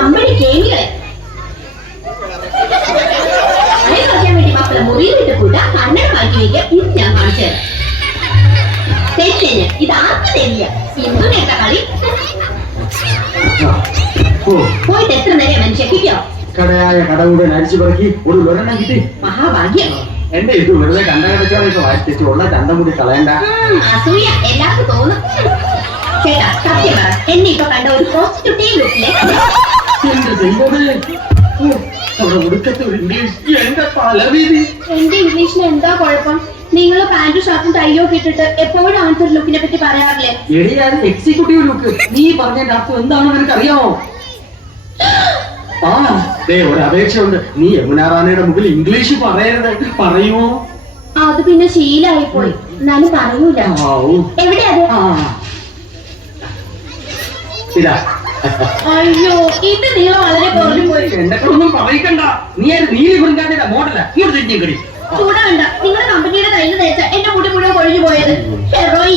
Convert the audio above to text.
അമ്മടി കേമികളെ അയൽ കളിക്കാൻ വേണ്ടി മക്കളെ മുറിയിലിട്ട് കൂട്ട കണ്ണട മാറ്റി വയ്ക്കുക ഇത് ഞാൻ കാണിച്ചു തരാം. തെറ്റിന് ഇത് ആർക്കും തരില്ല സിന്ധുനേട്ട കളി. പോയിട്ട് എത്ര നേരം മനുഷ്യക്കിക്കോ കടയായ കട മുഴുവൻ അടിച്ചു പറക്കി ഒരു ഒരെണ്ണം കിട്ടി. മഹാഭാഗ്യം. എന്റെ ഇത് വെറുതെ കണ്ട കടച്ചോളൊക്കെ വായിച്ചു ഉള്ള ചണ്ട മുടി കളയണ്ട. അസൂയ. എല്ലാവർക്കും തോന്നും. ചേട്ടാ സത്യം പറ. എന്നെ ഇപ്പൊ കണ്ട ഒരു പ്രോസ്റ്റിറ്റ്യൂട്ടീവ് ലുക്കിലെ എന്റെ ദൈവമേ ഒടുക്കത്തെ ഒരു ഇംഗ്ലീഷ് എന്റെ പലവീതി എന്റെ ഇംഗ്ലീഷിന് എന്താ കുഴപ്പം? നിങ്ങൾ പാന്റും ഷർട്ടും ടൈയോ ഇട്ടിട്ട് എപ്പോഴും അങ്ങനത്തെ ഒരു ലുക്കിനെ പറ്റി പറയാറില്ലേ? എടിയാൻ എക്സിക്യൂട്ടീവ് ലുക്ക് നീ പറഞ്ഞതിന്റെ അർത്ഥം എന്താണെന്ന് നിനക്ക് അറിയാമോ ആ ദേ ഒരു അപേക്ഷയുണ്ട്. നീ യമുന റാണിയുടെ മുമ്പിൽ ഇംഗ്ലീഷ് പറയരുത്. പറയുമോ? അത് പിന്നെ ശീലായി പോയി എന്നാലും പറയൂല. എവിടെയാ. ഇതാ. അയ്യോ ഇത് നീളം വളരെ കുറഞ്ഞു പോയി. എന്റെ ഒന്നും പറയിക്കണ്ട നീ ഒരു നീലി കുറിഞ്ഞാന്റെ മോഡല ഇങ്ങോട്ട് തിരിഞ്ഞു കടി ചൂടാണ്ട നിങ്ങളുടെ കമ്പനിയുടെ കയ്യിൽ തേച്ച എന്റെ മുടി മുഴുവൻ കൊഴിഞ്ഞു പോയത്. ഹെറോയി?